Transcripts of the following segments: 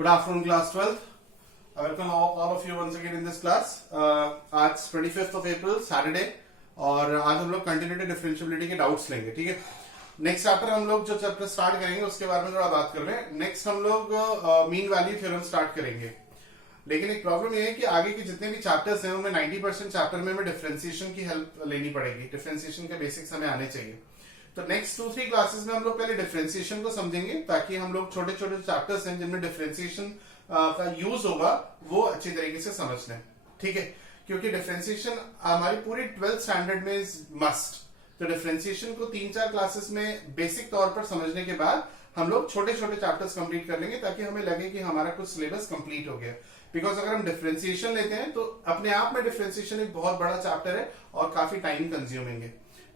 Good afternoon, class 12th. I welcome all of you once again in this class. आज 25th of April, Saturday, और आज हम लोग continuity differentiability के doubts लेंगे. ठीक है. नेक्स्ट चैप्टर हम लोग जो चैप्टर स्टार्ट करेंगे उसके बारे में थोड़ा बात कर रहे हैं. नेक्स्ट हम लोग मीन वैल्यू थ्योरम स्टार्ट करेंगे. लेकिन एक प्रॉब्लम ये है कि आगे के जितने भी चैप्टर्स हैं उनमें 90% चैप्टर में हमें डिफरेंशिएशन की हेल्प लेनी पड़ेगी. डिफरेंशिएशन के बेसिक्स हमें आने चाहिए. तो नेक्स्ट 2-3 क्लासेस में हम लोग पहले डिफरेंशिएशन को समझेंगे ताकि हम लोग छोटे छोटे चैप्टर्स हैं जिनमें डिफरेंशिएशन का यूज होगा वो अच्छी तरीके से समझ लें. ठीक है, क्योंकि डिफरेंशिएशन हमारी पूरी 12th स्टैंडर्ड में इज मस्ट. तो डिफरेंशिएशन को 3-4 क्लासेस में बेसिक तौर पर समझने के बाद हम लोग छोटे छोटे चैप्टर्स कंप्लीट कर लेंगे ताकि हमें लगे कि हमारा कुछ सिलेबस कंप्लीट हो गया. बिकॉज अगर हम डिफरेंशिएशन लेते हैं तो अपने आप में डिफरेंशिएशन एक बहुत बड़ा चैप्टर है और काफी टाइम कंज्यूमिंग है.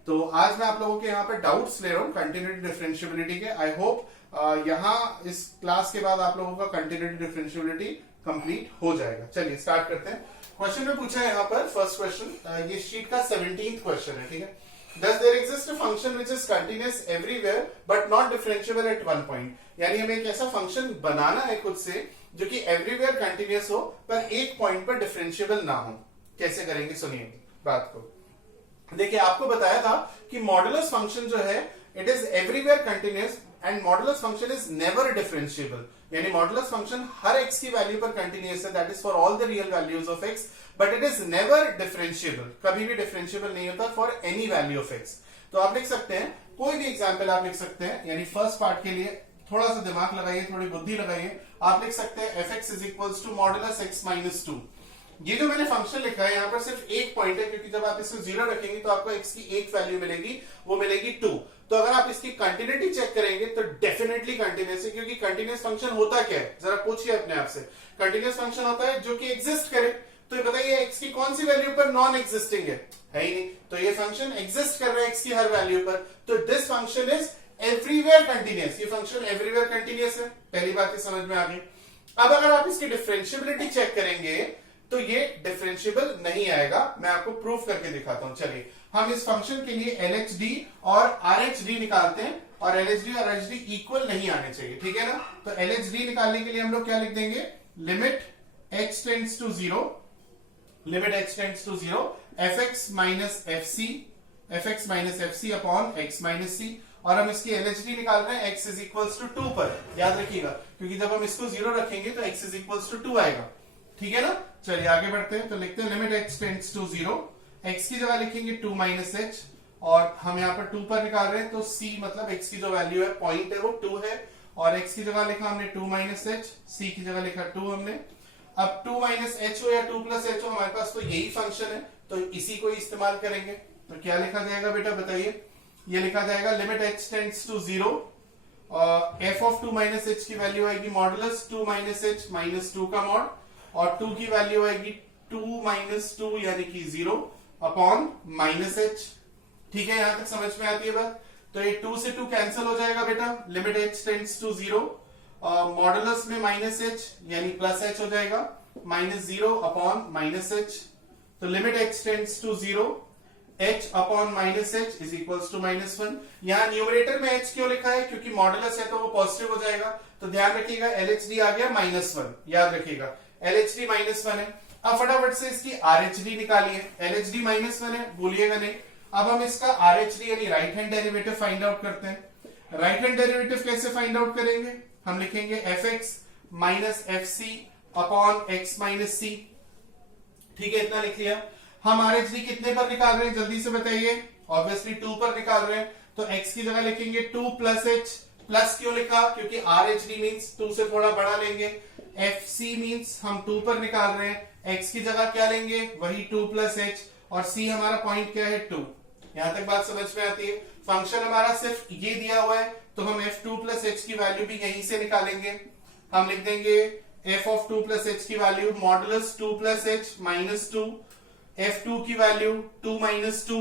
तो आज मैं आप लोगों के यहाँ पे डाउट्स ले रहा हूँ कंटिन्यूटी डिफरेंशियबिलिटी के. आई होप यहाँ इस क्लास के बाद आप लोगों का कंटिन्यूटी डिफरेंशियबिलिटी कंप्लीट हो जाएगा. चलिए स्टार्ट करते हैं. क्वेश्चन में पूछा है यहाँ पर फर्स्ट क्वेश्चन, ये शीट का 17th क्वेश्चन है. ठीक है. Does there exist a function which is continuous everywhere but not differentiable at one point? यानी हमें एक ऐसा फंक्शन बनाना है खुद से जो कि एवरीवेयर कंटिन्यूस हो पर एक पॉइंट पर डिफरेंशिएबल ना हो. कैसे करेंगे सुनिए बात को. देखिए आपको बताया था कि मॉडुलस फंक्शन जो है it is everywhere continuous and modulus function is never differentiable. यानी मॉडुलस फंक्शन हर x की वैल्यू पर कंटिन्यूस है, that is for all the real values of x, but it is never differentiable. कभी भी differentiable नहीं होता for any value of x. तो आप लिख सकते हैं कोई भी एग्जाम्पल आप लिख सकते हैं. यानी फर्स्ट पार्ट के लिए थोड़ा सा दिमाग लगाइए, थोड़ी बुद्धि लगाइए. आप लिख सकते हैं fx is equals to modulus x minus 2. ये जो मैंने फंक्शन लिखा है यहाँ पर सिर्फ एक पॉइंट है क्योंकि जब आप इसको 0 रखेंगे तो आपको x की एक वैल्यू मिलेगी, वो मिलेगी 2. तो अगर आप इसकी कंटिन्यूटी चेक करेंगे तो डेफिनेटली कंटिन्यूस है. क्योंकि कंटिन्यूस फंक्शन होता क्या है जरा पूछिए अपने आप से. कंटिन्यूस फंक्शन होता है जो कि एग्जिस्ट करे. तो बताइए x की कौन सी वैल्यू पर नॉन एग्जिस्टिंग है ही नहीं. तो ये फंक्शन एग्जिस्ट कर रहा है x की हर वैल्यू पर. तो this function is everywhere continuous. ये फंक्शन एवरीवेयर कंटिन्यूस है. पहली बात ये समझ में आ गई. अब अगर आप इसकी डिफरेंशियबिलिटी चेक करेंगे तो ये डिफरेंशिएबल नहीं आएगा. मैं आपको प्रूफ करके दिखाता हूं. चलिए हम इस फंक्शन के लिए LHD और RHD निकालते हैं और LHD और RHD इक्वल नहीं आने चाहिए. ठीक है ना. तो LHD निकालने के लिए हम लोग क्या लिख देंगे, लिमिट x टेंड्स टू 0, लिमिट x tends to 0 fx minus fc upon x minus c. और हम इसकी LHD निकाल रहे हैं x इज इक्वल्स टू 2 पर. याद रखिएगा क्योंकि जब हम इसको 0 रखेंगे तो x इज इक्वल्स टू 2 आएगा. ठीक है ना. चलिए आगे बढ़ते हैं. तो लिखते हैं limit x tends to 0, x की जगह लिखेंगे 2 माइनस h और हम यहाँ पर 2 पर निकाल रहे हैं तो c मतलब x की जो वैल्यू है पॉइंट है वो 2 है. और x की जगह लिखा हमने 2 माइनस h, c की जगह लिखा 2 हमने. अब 2 माइनस h हो या 2 प्लस h हो हमारे पास तो यही फंक्शन है तो इसी को इस्तेमाल करेंगे. तो क्या लिखा जाएगा बेटा बताइए. ये लिखा जाएगा limit x tends to 0 f of 2 minus h की वैल्यू आएगी मॉडुलस 2 माइनस h माइनस 2 का मॉड और 2 की वैल्यू आएगी 2 माइनस 2 यानी कि 0 अपॉन माइनस h. ठीक है, यहां तक समझ में आती है बात. तो ये 2 से 2 कैंसिल हो जाएगा बेटा. Limit h tends to 0 modulus में माइनस h यानी प्लस h हो जाएगा माइनस 0 अपॉन माइनस h. तो limit x tends to 0 h upon minus h is equals to minus 1. यहाँ न्यूमरेटर में h क्यों लिखा है क्योंकि मॉडुलस है तो वो पॉजिटिव हो जाएगा. तो ध्यान रखिएगा LHD आ गया माइनस 1. याद रखिएगा LHD माइनस 1 है. अब फटाफट से इसकी RHD निकालिए. LHD माइनस 1 है भूलिएगा नहीं. अब हम इसका RHD यानी right hand derivative find out करते हैं. राइट हैंड डेरिवेटिव कैसे फाइंड आउट करेंगे, हम लिखेंगे fx minus fc upon x minus c. ठीक है, इतना लिख लिया. हम RHD कितने पर निकाल रहे हैं जल्दी से बताइए. ऑब्वियसली 2 पर निकाल रहे हैं तो x की जगह लिखेंगे 2 प्लस h. प्लस क्यों लिखा क्योंकि RHD मींस 2 से थोड़ा बड़ा लेंगे. FC मींस हम 2 पर निकाल रहे हैं. x की जगह क्या लेंगे वही 2 प्लस h और c हमारा पॉइंट क्या है 2. यहां तक बात समझ में आती है. फंक्शन हमारा सिर्फ ये दिया हुआ है तो हम f2 प्लस h की वैल्यू भी यहीं से निकालेंगे. हम लिख देंगे f ऑफ 2 प्लस h की value modulus 2 plus h minus 2, f2 की वैल्यू 2 माइनस 2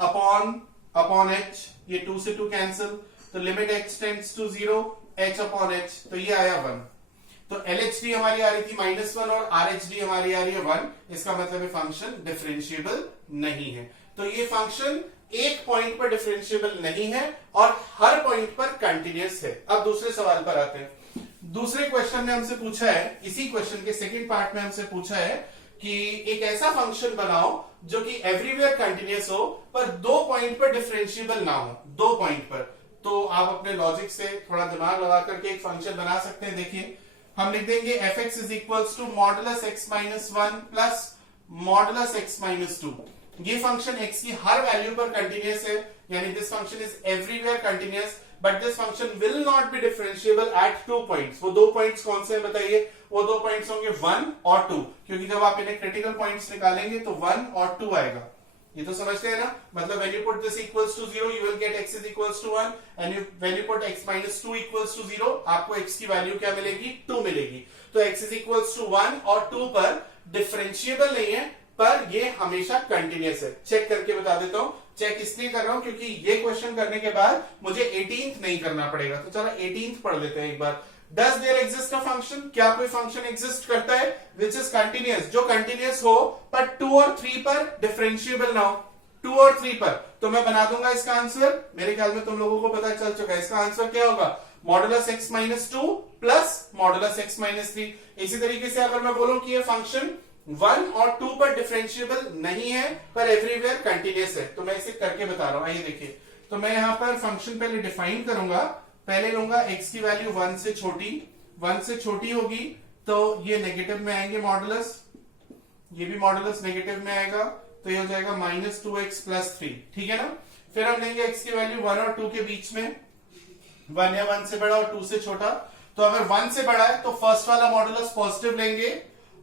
अपॉन h. ये 2 से 2 कैंसिल. तो limit x tends to 0 h upon h. तो ये आया 1. तो LHD हमारी आ रही थी माइनस 1 और RHD हमारी आ रही है 1. इसका मतलब फंक्शन डिफरेंशिएबल नहीं है. तो ये फंक्शन एक पॉइंट पर डिफरेंशिएबल नहीं है और हर पॉइंट पर कंटिन्यूस है. अब दूसरे सवाल पर आते हैं. दूसरे क्वेश्चन में हमसे पूछा है, इसी क्वेश्चन के सेकंड पार्ट में हमसे पूछा है कि एक ऐसा फंक्शन बनाओ जो कि एवरीवेयर कंटिन्यूअस हो पर 2 पॉइंट पर डिफरेंशिएबल ना हो, 2 पॉइंट पर। तो आप अपने लॉजिक से थोड़ा दिमाग लगा करके एक फंक्शन बना सकते हैं। देखिए हम लिख देंगे fx is equals to modulus x minus 1 plus modulus x minus 2। ये फंक्शन x की हर वैल्यू पर कंटिन्यूअस है, यानी this function is everywhere continuous, but this function will not be differentiable eight 2 points. वो 2 पॉइंट्स कौन से हैं बताइए? वो 2 पॉइंट्स होंगे 1 और 2, क्योंकि जब आप इन्हें क्रिटिकल पॉइंट्स निकालेंगे तो 1 और 2 आएगा। ये तो समझते हैं ना? मतलब when you put this equals to 0 you will get x is equals to 1 and when you put x minus 2 equals to 0 आपको x की वैल्यू क्या मिलेगी? 2 मिलेगी। तो x is equals to 1 और 2 पर डिफरेंशिएबल नहीं है, पर ये हमेशा कंटिन्यूअस है। चेक करके बता देता हूं। चेक इसलिए कर रहा हूं क्योंकि ये क्वेश्चन करने के बाद मुझे 18th नहीं करना पड़ेगा। तो चलो 18th पढ़ लेते हैं एक बार। Does there exist a function? क्या कोई फंक्शन एग्जिस्ट करता है which is continuous, जो कंटिन्यूअस हो पर 2 और 3 पर डिफरेंशिएबल ना हो? 2 और 3 पर। तो मैं बना दूंगा इसका आंसर। मेरे ख्याल में तुम लोगों को पता चल चुका है इसका आंसर क्या होगा? Modulus x minus 2 plus modulus x minus 3। इसी तरीके से अगर मैं बोलूं कि ये फंक्शन 1 और 2 पर डिफरेंशिएबल नहीं है पर एवरीवेयर कंटिन्यूअस है, तो मैं इसे करके बता रहा हूं। आइए देखिए, तो मैं यहां पर फंक्शन पहले डिफाइन करूंगा। पहले लूंगा x की वैल्यू 1 से छोटी होगी तो ये नेगेटिव में आएंगे मॉडुलस, ये भी मॉडुलस नेगेटिव में आएगा, तो ये हो जाएगा माइनस 2x प्लस 3। ठीक है ना? फिर हम लेंगे x की वैल्यू 1 और 2 के बीच में, 1 या 1 से बड़ा और 2 से छोटा। तो अगर 1 से बड़ा है तो फर्स्ट वाला मॉडुलस पॉजिटिव लेंगे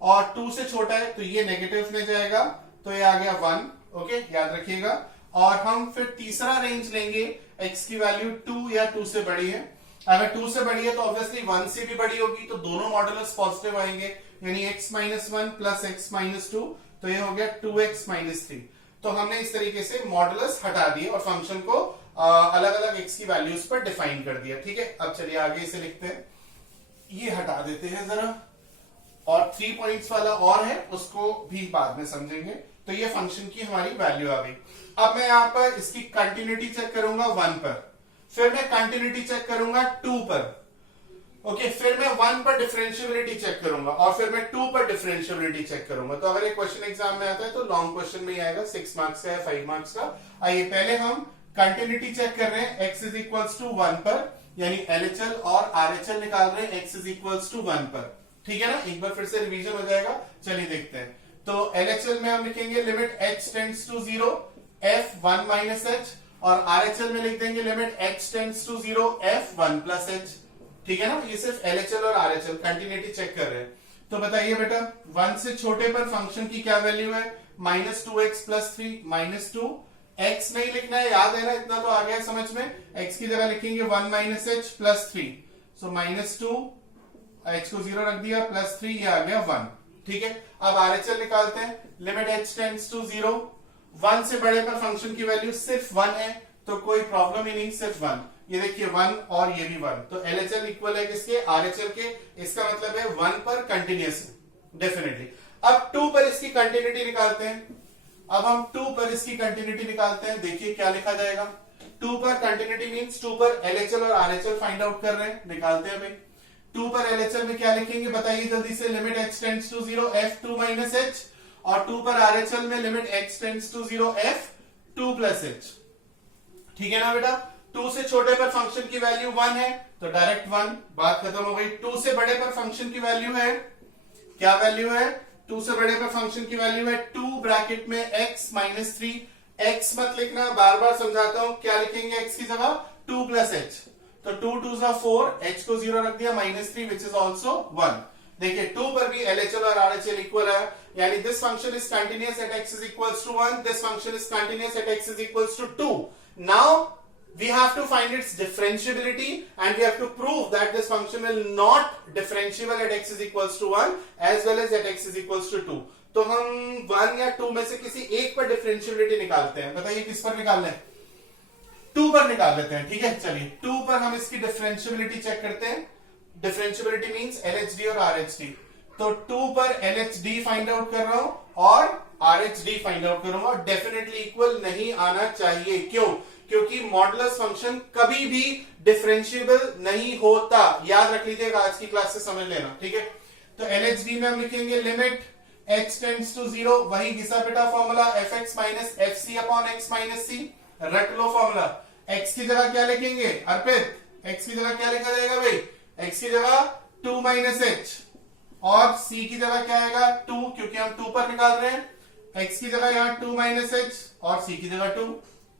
और 2 से छोटा है तो ये नेगेटिव में जाएगा, तो ये आ गया 1। ओके, याद रखिएगा। और हम फिर तीसरा रेंज लेंगे, x की वैल्यू 2 या 2 से बड़ी है। अगर 2 से बड़ी है तो ऑब्वियसली 1 से भी बड़ी होगी, तो दोनों मॉडुलस पॉजिटिव आएंगे, यानी x minus 1 plus x minus 2, तो ये हो गया 2x माइनस 3। तो हमने इस तरीके से मॉडुलस हटा दिए और फंक्शन को अलग अलग x की वैल्यूज पर डिफाइन कर दिया। ठीक है, अब चलिए आगे इसे लिखते हैं। ये हटा देते हैं जरा, और 3 पॉइंट्स वाला और है, उसको भी बाद में समझेंगे। तो ये फंक्शन की हमारी वैल्यू आ गई। अब मैं यहां पर इसकी कंटिन्यूटी चेक करूंगा 1 पर, फिर मैं कंटिन्यूटी चेक करूंगा 2 पर, ओके, फिर मैं 1 पर डिफरेंशिएबिलिटी चेक करूंगा और फिर मैं 2 पर डिफरेंशिएबिलिटी चेक करूंगा। तो अगर एक क्वेश्चन एग्जाम में आता है तो लॉन्ग क्वेश्चन में ही आएगा, 6 मार्क्स का या 5 मार्क्स का। आइए पहले हम कंटिन्यूटी चेक कर रहे हैं x इज इक्वल्स टू 1 पर, यानी LHL और RHL निकाल रहे हैं x इज इक्वल्स टू 1 पर। ठीक है ना? एक बार फिर से रिवीजन हो जाएगा। चलिए देखते हैं। तो LHL में हम लिखेंगे limit h tends to 0 f 1 minus h, और RHL में लिख देंगे limit h tends to 0 f 1 plus h। ठीक है ना? ये सिर्फ LHL और RHL कंटिन्यूटी चेक कर रहे हैं। तो बताइए बेटा, 1 से छोटे पर फंक्शन की क्या वैल्यू है? Minus 2x plus 3, minus 2। x नहीं लिखना है, याद है ना? इतना तो आ गया समझ में। x की जगह लिखेंगे 1 minus h plus 3, so minus 2, h को 0 रख दिया, प्लस 3, ये आ गया 1। ठीक है, अब RHL निकालते हैं। लिमिट h टेंड्स टू 0, 1 से बड़े पर फंक्शन की वैल्यू सिर्फ 1 है, तो कोई प्रॉब्लम ही नहीं, सिर्फ 1। ये देखिए 1 और ये भी 1, तो LHL इक्वल है किसके? RHL के। इसका मतलब है 1 पर कंटिन्यूअस है डेफिनेटली। अब 2 पर इसकी कंटिन्यूटी निकालते हैं। अब हम 2 पर इसकी कंटिन्यूटी निकालते हैं। देखिए क्या लिखा जाएगा। 2 पर कंटिन्यूटी मींस 2 पर LHL और RHL फाइंड आउट कर रहे हैं, निकालते हैं भाई। 2 पर LHL में क्या लिखेंगे बताइए जल्दी से। Limit h tends to 0 f 2 minus h, और 2 पर RHL में limit h tends to 0 f 2 plus h। ठीक है ना बेटा? 2 से छोटे पर फंक्शन की वैल्यू 1 है, तो डायरेक्ट 1, बात खत्म हो गई। 2 से बड़े पर फंक्शन की वैल्यू है, क्या वैल्यू है? 2 से बड़े पर फंक्शन की वैल्यू है 2 ब्रैकेट में x माइनस 3। x मत लिखना, बार बार समझाता हूं। क्या लिखेंगे x की जगह? 2 प्लस h, तो 2 2 4, h को 0 रख दिया, माइनस 3 विच इज ऑल्सो 1। देखिए 2 पर भी LHL और RHL इक्वल है, यानी this function is continuous at x is equals to 1, this function is continuous at x is equals to 2। Now we have to find its differentiability and we have to prove that this function will not differentiable at x is equals to 1 as well as at x is equals to 2। तो हम 1 या 2 में से किसी एक पर differentiability निकालते हैं। बताइए किस पर निकालना है? 2 पर निकाल लेते हैं। ठीक है, चलिए 2 पर हम इसकी डिफरेंशिएबिलिटी चेक करते हैं। डिफरेंशिएबिलिटी मींस LHD और RHD। तो 2 पर LHD फाइंड आउट कर रहा हूं और RHD फाइंड आउट करूंगा। डेफिनेटली इक्वल नहीं आना चाहिए। क्यों? क्योंकि मॉडुलस फंक्शन कभी भी डिफरेंशिएबल नहीं होता। याद रख लीजिएगा, आज की क्लास से समझ लेना, ठीक है। तो एलएचडी में हम लिखेंगे लिमिट x टेंड्स टू 0, वही घिसा पिटा formula fx minus fc upon x minus C. रट लो फॉर्मूला। x की जगह क्या लिखेंगे अर्पित? x की जगह क्या लिखा जाएगा भाई? x की जगह 2 माइनस h, और c की जगह क्या आएगा 2, क्योंकि हम 2 पर निकाल रहे हैं। x की जगह यहाँ 2 माइनस h और c की जगह 2।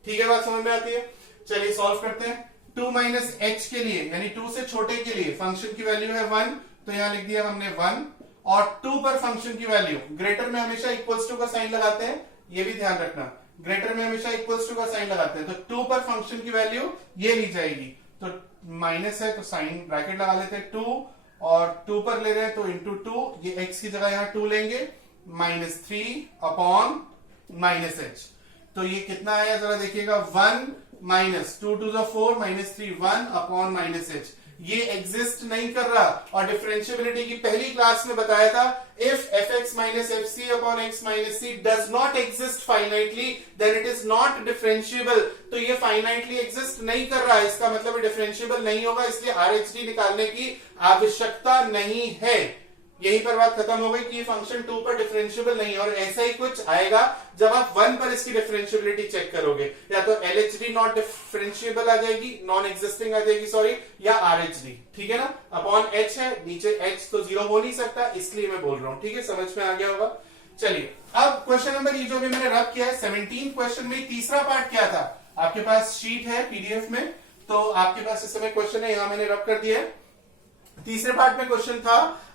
ठीक है, बात समझ में आती है? चलिए सॉल्व करते हैं। 2 माइनस h के लिए यानी 2 से छोटे के लिए फंक्शन की वैल्यू है 1, तो यहां लिख दिया हमने 1। और 2 पर फंक्शन की वैल्यू, ग्रेटर में हमेशा इक्वल्स टू का साइन लगाते हैं, ये भी ध्यान रखना, ग्रेटर में हमेशा इक्वल्स टू का साइन लगाते हैं। तो 2 पर फंक्शन की वैल्यू ये ली जाएगी, तो माइनस है तो साइन ब्रैकेट लगा लेते हैं 2, और 2 पर ले रहे हैं तो इंटू 2, ये x की जगह यहाँ 2 लेंगे, माइनस 3 अपॉन माइनस h। तो ये कितना आया जरा देखिएगा, 1 minus 2 to the 4 minus 3, 1 upon minus h। ये एग्जिस्ट नहीं कर रहा, और डिफरेंशिएबिलिटी की पहली क्लास में बताया था, if fx minus fc upon x minus c does not exist finitely then it is not differentiable. तो ये फाइनाइटली एग्जिस्ट नहीं कर रहा है, इसका मतलब डिफरेंशिएबल नहीं होगा, इसलिए RHD निकालने की आवश्यकता नहीं है। यहीं पर बात खत्म हो गई कि ये फंक्शन 2 पर डिफरेंशिएबल नहीं है। और ऐसा ही कुछ आएगा जब आप 1 पर इसकी डिफरेंशिएबिलिटी चेक करोगे, या तो LHD नॉट डिफरेंशिएबल आ जाएगी, नॉन एग्जिस्टिंग आ जाएगी सॉरी, या RHD। ठीक है ना, अपॉन h है, नीचे h तो 0 हो नहीं सकता, इसलिए मैं बोल रहा हूं। ठीक है, समझ में आ गया होगा। चलिए अब क्वेश्चन नंबर ये जो भी मैंने रब किया है 17 क्वेश्चन में तीसरा पार्ट क्या था, आपके पास शीट है पीडीएफ में, तो आपके पास इस समय क्वेश्चन है, यहां मैंने रब कर दिया है। तीसरे पार्ट में क्वेश्चन था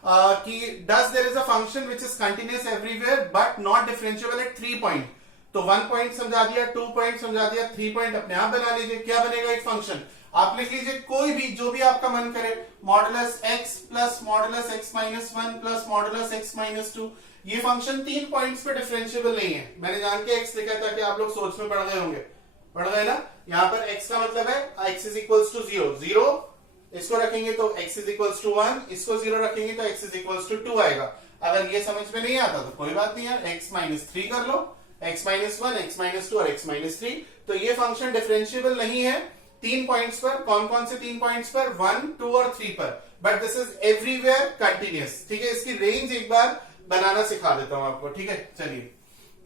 कि does there is a function which is continuous everywhere but not differentiable at 3 point. तो 1 पॉइंट समझा दिया, 2 पॉइंट समझा दिया, 3 पॉइंट अपने आप बना लीजिए। क्या बनेगा एक फंक्शन, आप लिख लीजिए कोई भी, जो भी आपका मन करे, modulus x plus modulus x minus 1 plus modulus x minus 2। ये फंक्शन 3 पॉइंट्स पे डिफरेंशिएबल नहीं है। मैंने जान के x लिखा था कि आप लोग सोच में पड़ गए होंगे, पड़ गए ना। यहाँ पर x का मतलब है x इज इक्वल्स टू 0, 0 इसको रखेंगे तो x इज इक्वल्स टू 1, इसको 0 रखेंगे तो x इज इक्वल्स टू 2 आएगा। अगर ये समझ में नहीं आता तो कोई बात नहीं है, x माइनस 3 कर लो, x माइनस 1, x माइनस 2 और x माइनस 3। तो ये फंक्शन डिफरेंशिएबल नहीं है 3 पॉइंट्स पर। कौन कौन से 3 पॉइंट्स पर? 1, 2 और 3 पर। But this is everywhere continuous. ठीक है, इसकी रेंज एक बार बनाना सिखा देता हूं आपको। ठीक है, चलिए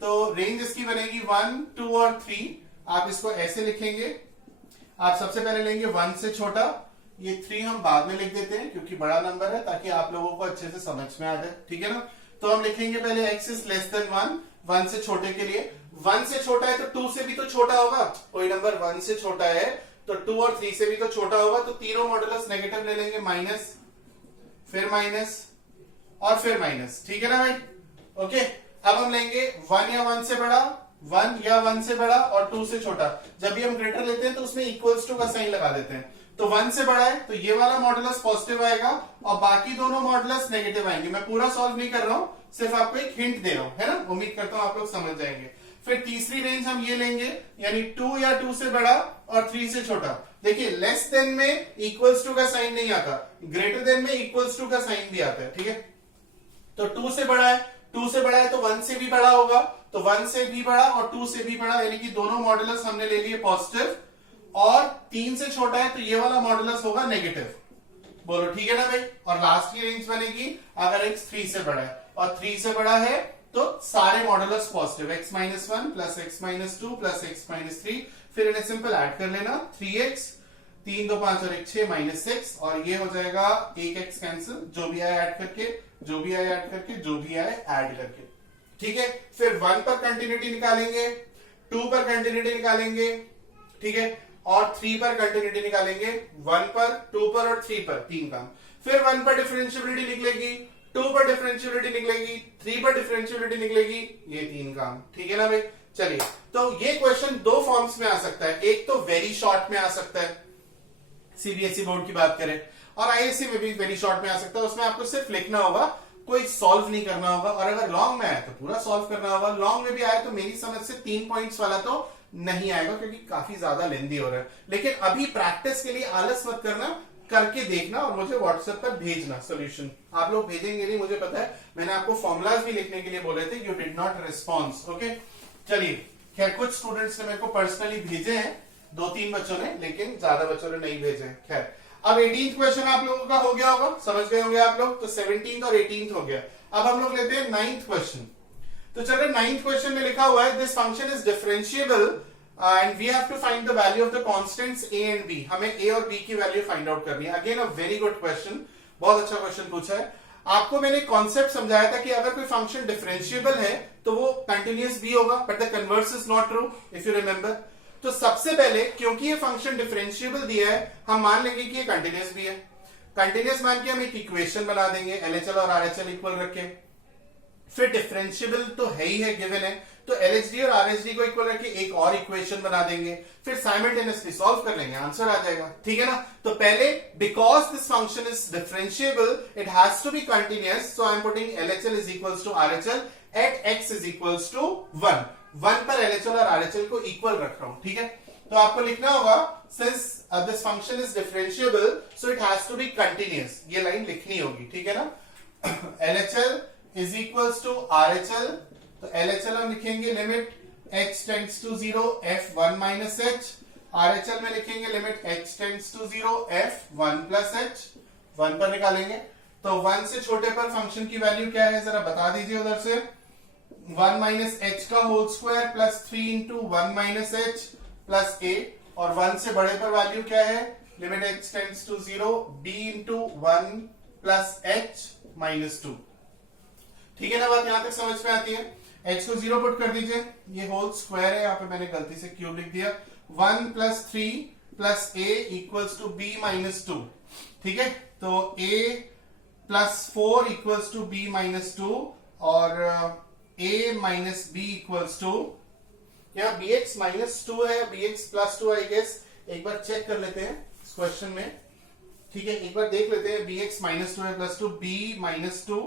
तो रेंज इसकी बनेगी 1, 2 और 3। आप इसको ऐसे लिखेंगे, आप सबसे पहले लेंगे 1 से छोटा, ये 3 हम बाद में लिख देते हैं क्योंकि बड़ा नंबर है, ताकि आप लोगों को अच्छे से समझ में आ जाए। ठीक है ना, तो हम लिखेंगे पहले x इज लेस देन 1, 1 से छोटे के लिए। 1 से छोटा है तो 2 से भी तो छोटा होगा, कोई नंबर 1 से छोटा है तो 2 और 3 से भी तो छोटा होगा। तो तीनों मॉडुलस नेगेटिव ले लेंगे, माइनस, फिर माइनस और फिर माइनस। ठीक है ना भाई, ओके। अब हम लेंगे 1 या 1 से बड़ा, 1 या 1 से बड़ा और 2 से छोटा। जब भी हम ग्रेटर लेते हैं तो उसमें इक्वल्स टू का साइन लगा देते हैं। तो 1 से बड़ा है तो ये वाला मॉडुलस पॉजिटिव आएगा और बाकी दोनों मॉडुलस नेगेटिव आएंगे। मैं पूरा सॉल्व नहीं कर रहा हूं, सिर्फ आपको एक हिंट दे रहा हूं, है ना। उम्मीद करता हूं आप लोग समझ जाएंगे। फिर तीसरी रेंज हम ये लेंगे, यानी 2 या 2 से बड़ा और 3 से छोटा। देखिए लेस देन में इक्वल्स टू का साइन नहीं आता, ग्रेटर देन में इक्वल्स टू का साइन भी आता है। ठीक है, तो 2 से बड़ा है, 2 से बड़ा है तो 1 से भी बड़ा होगा, तो 1 से भी बड़ा और 2 से भी बड़ा, यानी कि दोनों मॉडुलस हमने ले लिए पॉजिटिव। और 3 से छोटा है तो ये वाला मॉडुलस होगा नेगेटिव। बोलो ठीक है ना भाई। और लास्ट की रेंज बनेगी अगर x 3 से बड़ा है, और 3 से बड़ा है तो सारे modulus positive, x minus 1 plus x minus 2 plus x minus 3। फिर इन्हें सिंपल ऐड कर लेना, 3x, 3 2 5 और 1 6 माइनस 6, और ये हो जाएगा 1x कैंसिल, जो भी आए ऐड करके, जो भी आए ऐड करके, जो भी आए ऐड करके। ठीक है, फिर 1 पर कंटिन्यूटी निकालेंगे, 2 पर कंटिन्यूटी निकालेंगे, ठीक है, और 3 पर कंटिन्यूटी निकालेंगे, 1 पर, 2 पर और 3 पर, 3 काम। फिर 1 पर डिफरेंशिएबिलिटी निकलेगी, 2 पर डिफरेंशिएबिलिटी निकलेगी, 3 पर डिफरेंशिएबिलिटी निकलेगी, ये 3 काम। ठीक है ना भाई। चलिए, तो ये क्वेश्चन 2 फॉर्म्स में आ सकता है। एक तो वेरी शॉर्ट में आ सकता है, सीबीएसई बोर्ड की बात करें, और आईएससी में भी वेरी शॉर्ट में आ सकता है। उसमें आपको सिर्फ लिखना होगा, कोई सॉल्व नहीं करना होगा। और अगर लॉन्ग में आए तो पूरा सॉल्व करना होगा। लॉन्ग में भी आए तो मेरी समझ से 3 पॉइंट्स वाला तो नहीं आएगा, क्योंकि काफी ज्यादा लेंदी हो रहा है। लेकिन अभी प्रैक्टिस के लिए आलस मत करना, करके देखना और मुझे व्हाट्सएप पर भेजना सॉल्यूशन। आप लोग भेजेंगे नहीं मुझे पता है, मैंने आपको फॉर्मुलाज भी लिखने के लिए बोले थे, you did not response. Okay, चलिए खैर कुछ स्टूडेंट्स ने मेरे को पर्सनली भेजे हैं, 2-3 बच्चों ने, लेकिन ज्यादा बच्चों ने नहीं भेजे। खैर, अब 18th क्वेश्चन आप लोगों का हो गया होगा, समझ गए होंगे आप लोग। तो 17th और 18th हो गया। अब हम लोग लेते हैं 9th क्वेश्चन। तो चलिए 9th क्वेश्चन में लिखा हुआ है this function is differentiable and we have to find the value of the constants a and b। हमें a और b की वैल्यू फाइंड आउट करनी है। Again a very good question, बहुत अच्छा क्वेश्चन पूछा है। आपको मैंने कॉन्सेप्ट समझाया था कि अगर कोई फंक्शन डिफरेंशिएबल है तो वो कंटिन्यूअस भी होगा, but the converse is not true, if you remember. तो सबसे पहले क्योंकि ये फंक्शन डिफरेंशिएबल दिया है, हम मान लेंगे कि ये कंटिन्यूअस भी है। कंटिन्यूअस मान के हम एक इक्वेशन बना देंगे LHL और RHL इक्वल रख के। फिर डिफरेंशिएबल तो है ही है, गिवन है, तो LHD और RHD को इक्वल रख के एक और इक्वेशन बना देंगे, फिर साइमल्टेनियसली सॉल्व कर लेंगे, आंसर आ जाएगा। ठीक है ना। तो पहले because this function is differentiable it has to be continuous, so I am putting LHL is equals to RHL at x is equals to 1 पर LHL और RHL को इक्वल रख रहा हूं। ठीक है। तो आपको लिखना होगा since this function is differentiable so it has to be continuous, ये लाइन लिखनी होगी। ठीक है ना। LHL is equals to RHL, तो LHL हम लिखेंगे limit h tends to 0 f1 minus h, RHL में लिखेंगे limit h tends to 0 f1 plus h। 1 पर निकालेंगे तो 1 से छोटे पर फंक्शन की वैल्यू क्या है जरा बता दीजिए उधर से। 1 माइनस h का whole square plus 3 into 1 minus h plus a, और 1 से बड़े पर वैल्यू क्या है, limit h tends to 0 b into 1 plus h minus 2। ठीक है ना, बात यहां तक समझ में आती है। h को 0 पुट कर दीजिए, ये होल स्क्वायर है, यहाँ पे मैंने गलती से क्यूब लिख दिया। 1 plus 3 plus a equals to b minus 2। ठीक है, तो a plus 4 equals to b minus 2 और a minus b equals to, यहाँ bx माइनस 2 है, bx प्लस 2 आई गेस। एक बार चेक कर लेते हैं इस क्वेश्चन में। ठीक है, एक बार देख लेते हैं, bx माइनस 2 है प्लस 2, b माइनस 2।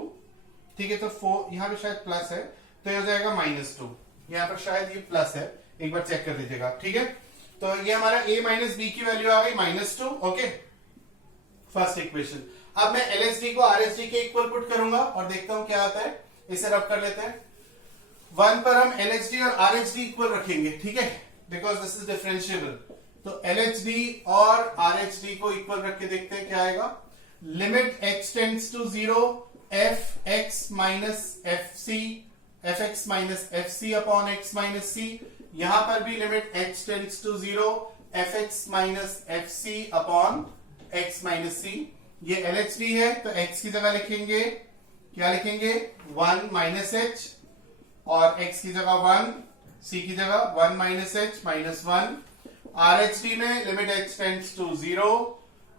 ठीक है, तो 4 यहाँ पे शायद प्लस है तो ये हो जाएगा माइनस 2, यहाँ पर शायद ये प्लस है, एक बार चेक कर दीजिएगा। ठीक है, तो ये हमारा a माइनस b की वैल्यू आ गई माइनस 2। Okay, first equation. अब मैं LHD को RHD के इक्वल पुट करूंगा और देखता हूं क्या आता है। इसे रब कर लेते हैं। 1 पर हम LHD और RHD इक्वल रखेंगे। ठीक है, बिकॉज दिस इज डिफरेंशिएबल। तो LHD और RHD को इक्वल रख के देखते हैं क्या आएगा। Limit h tends to 0 fx minus fc upon x minus c। यहां पर भी limit h tends to 0 fx minus fc upon x minus c। ये LHD है तो x की जगह लिखेंगे, क्या लिखेंगे, 1 माइनस h, और x की जगह 1, c की जगह 1 माइनस h माइनस 1। RHD में limit h tends to 0,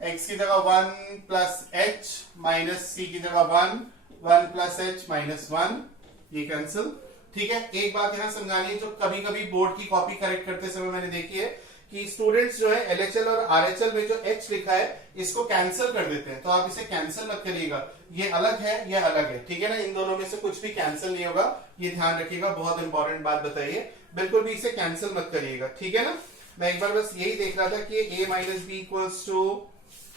x की जगह 1 प्लस h माइनस c की जगह 1 प्लस h माइनस 1, ये कैंसिल। ठीक है, एक बात यहां समझानी है जो कभी कभी बोर्ड की कॉपी करेक्ट करते समय मैंने देखी है कि स्टूडेंट्स जो है LHL और RHL में जो h लिखा है इसको कैंसिल कर देते हैं, तो आप इसे कैंसिल मत करिएगा, ये अलग है ये अलग है। ठीक है ना, इन दोनों में से कुछ भी कैंसिल नहीं होगा, ये ध्यान रखिएगा, बहुत इंपॉर्टेंट बात बताइए, बिल्कुल भी इसे कैंसिल मत करिएगा। ठीक है ना, मैं एक बार बस यही देख रहा था कि a minus b equals to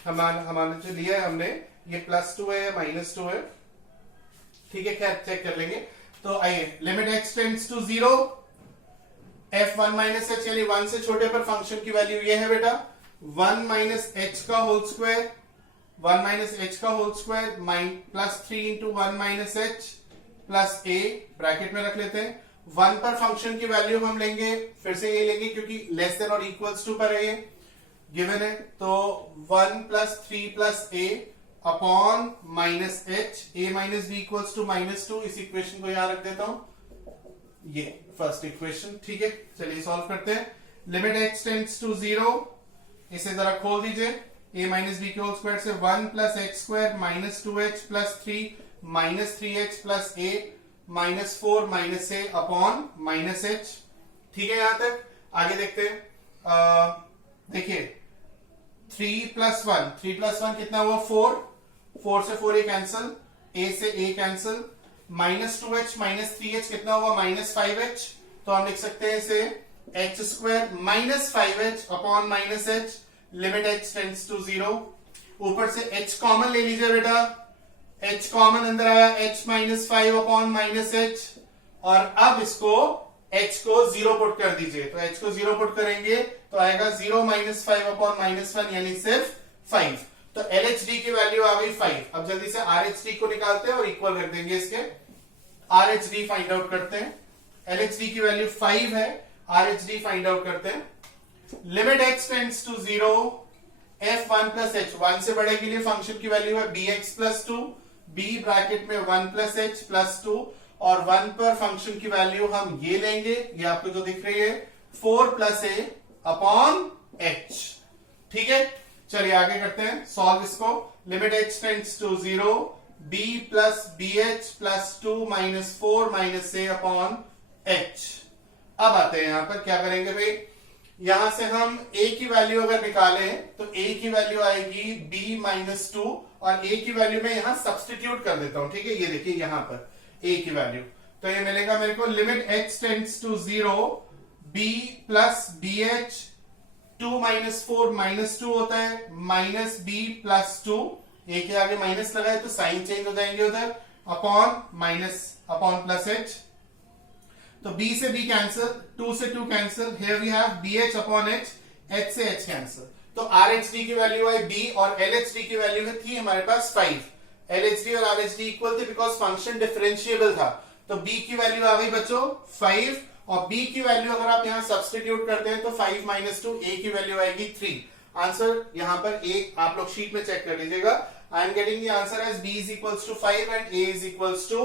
हमारे जो लिया है हमने, ये प्लस 2 है या माइनस 2 है। ठीक है, खैर चेक कर लेंगे। तो आइए, limit h tends to 0 f1 minus h, यानी 1 से छोटे पर फंक्शन की वैल्यू ये है बेटा 1 माइनस h का होल स्क्वायर, 1 माइनस h का whole square plus 3 into 1 minus h plus a, bracket में रख लेते हैं। 1 पर फंक्शन की वैल्यू हम लेंगे, फिर से ये लेंगे क्योंकि लेस देन और इक्वल्स टू पर है ये गिवन है, तो 1 plus 3 plus a upon minus h, a minus b equals to minus 2। इस इक्वेशन को यहां रख देता हूं, ये फर्स्ट इक्वेशन। ठीक है, चलिए सॉल्व करते हैं। लिमिट h टेंड्स टू 0, इसे जरा खोल दीजिए, a माइनस बी के होल स्क्वायर से 1 plus h square minus 2h plus 3 minus 3h plus a minus 4 minus a upon minus h। ठीक है, यहां तक आगे देखते हैं। देखिए 3 प्लस 1 कितना हुआ 4 से 4 a कैंसिल, a से a cancel, minus 2h minus 3h कितना हुआ माइनस 5h, तो हम लिख सकते हैं इसे h square minus 5h upon minus h, limit h tends to 0। ऊपर से h कॉमन ले लीजिए बेटा, h कॉमन अंदर आया h minus 5 upon minus h, और अब इसको h को 0 पुट कर दीजिए, तो h को 0 पुट करेंगे तो आएगा 0 माइनस 5 अपॉन माइनस 1 यानी सिर्फ 5। तो LHD की वैल्यू आ गई 5। अब जल्दी से RHD को निकालते हैं और इक्वल कर देंगे इसके। RHD फाइंड आउट करते हैं। LHD की वैल्यू 5 है, RHD फाइंड आउट करते हैं। Limit x tends to 0 f1 plus h, 1 से बड़े के लिए फंक्शन की वैल्यू है bx प्लस 2, b ब्रैकेट में 1 प्लस एच प्लस 2, और 1 पर फंक्शन की वैल्यू हम ये लेंगे, ये आपको जो दिख रही है 4 प्लस ए अपॉन एच। ठीक है, चलिए आगे करते हैं सॉल्व इसको। Limit h tends to 0 b plus b h plus 2 minus 4 minus a upon h. अब आते हैं यहां पर, क्या करेंगे भाई, यहां से हम a की वैल्यू अगर निकालें तो a की वैल्यू आएगी b माइनस 2, और a की वैल्यू में यहां सब्सटीट्यूट कर देता हूं। ठीक है, ये देखिए यहां पर a की वैल्यू, तो ये मिलेगा मेरे को limit h tends to 0 b plus b h 2 minus 4 minus 2 होता है माइनस b प्लस 2, a के आगे माइनस लगाए तो साइन चेंज हो जाएंगे उधर, upon minus upon plus h, तो b से b कैंसिल, 2 से 2 cancel, here we have bh upon h, h से h कैंसिल। तो RHD की वैल्यू है b और LHD की वैल्यू थी हमारे पास 5। LHD और RHD इक्वल थे बिकॉज फंक्शन डिफरेंशिएबल था, तो b की वैल्यू आ गई बच्चों 5, और b की वैल्यू अगर आप यहां सब्सटीट्यूट करते हैं तो 5 माइनस 2, a की वैल्यू आएगी 3। आंसर यहां पर एक आप लोग शीट में चेक कर लीजिएगा। I am getting the answer as b is equals to 5 and a is equals to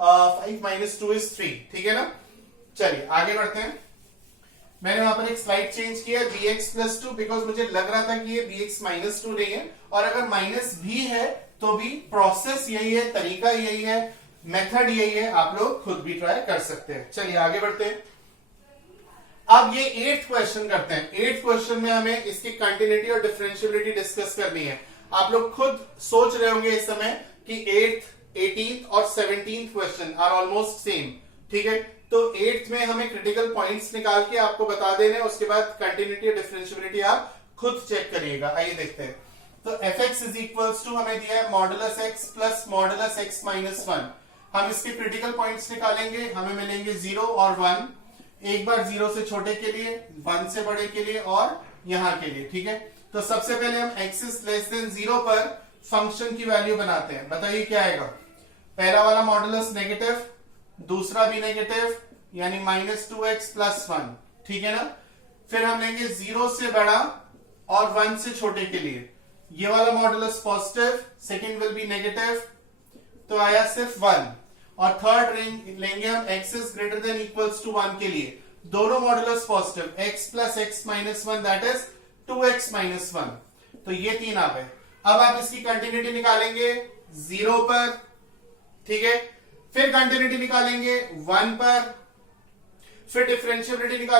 5 minus 2 is 3। ठीक है ना, चलिए आगे बढ़ते हैं। मैंने वहां पर एक स्लाइड चेंज किया bx प्लस 2 बिकॉज मुझे लग रहा था कि ये bx माइनस 2 नहीं है, और अगर माइनस भी है तो भी प्रोसेस यही है, तरीका यही है, मेथड यही है, आप लोग खुद भी ट्राई कर सकते हैं। चलिए आगे बढ़ते हैं। अब ये 8th क्वेश्चन करते हैं। 8th क्वेश्चन में हमें इसकी कंटिन्यूटी और डिफरेंशियबिलिटी डिस्कस करनी है। आप लोग खुद सोच रहे होंगे इस समय कि 8th, 18th और 17th question are almost same. ठीक है, तो 8th में हमें क्रिटिकल पॉइंट्स निकाल के आपको बता देने, उसके बाद कंटिन्यूटी और डिफरेंशियबिलिटी आप खुद चेक करिएगा। आइए देखते हैं। तो fx इज इक्वल्स टू हमें दिया है modulus x plus modulus x minus 1। हम इसके क्रिटिकल पॉइंट्स निकालेंगे, हमें मिलेंगे 0 और 1, एक बार 0 से छोटे के लिए, 1 से बड़े के लिए और यहां के लिए। ठीक है, तो सबसे पहले हम x इज लेस देन 0 पर फंक्शन की वैल्यू बनाते हैं। बताइए क्या आएगा। पहला वाला मॉडुलस नेगेटिव, दूसरा भी नेगेटिव, यानी माइनस 2x प्लस 1। ठीक है ना, फिर हम लेंगे 0 से बड़ा और 1 से छोटे के लिए, ये वाला modulus positive, second will be negative, तो आया सिर्फ 1, और थर्ड लेंगे हम x is greater than equals to 1 के लिए, दोनों modulus positive, x plus x minus 1 that is 2x minus 1। तो ये 3 आ गए। अब आप इसकी कंटिन्यूटी निकालेंगे 0 पर, ठीक है, फिर कंटिन्यूटी निकालेंगे 1 पर, फिर डिफरेंशियबिलिटी निकालेंगे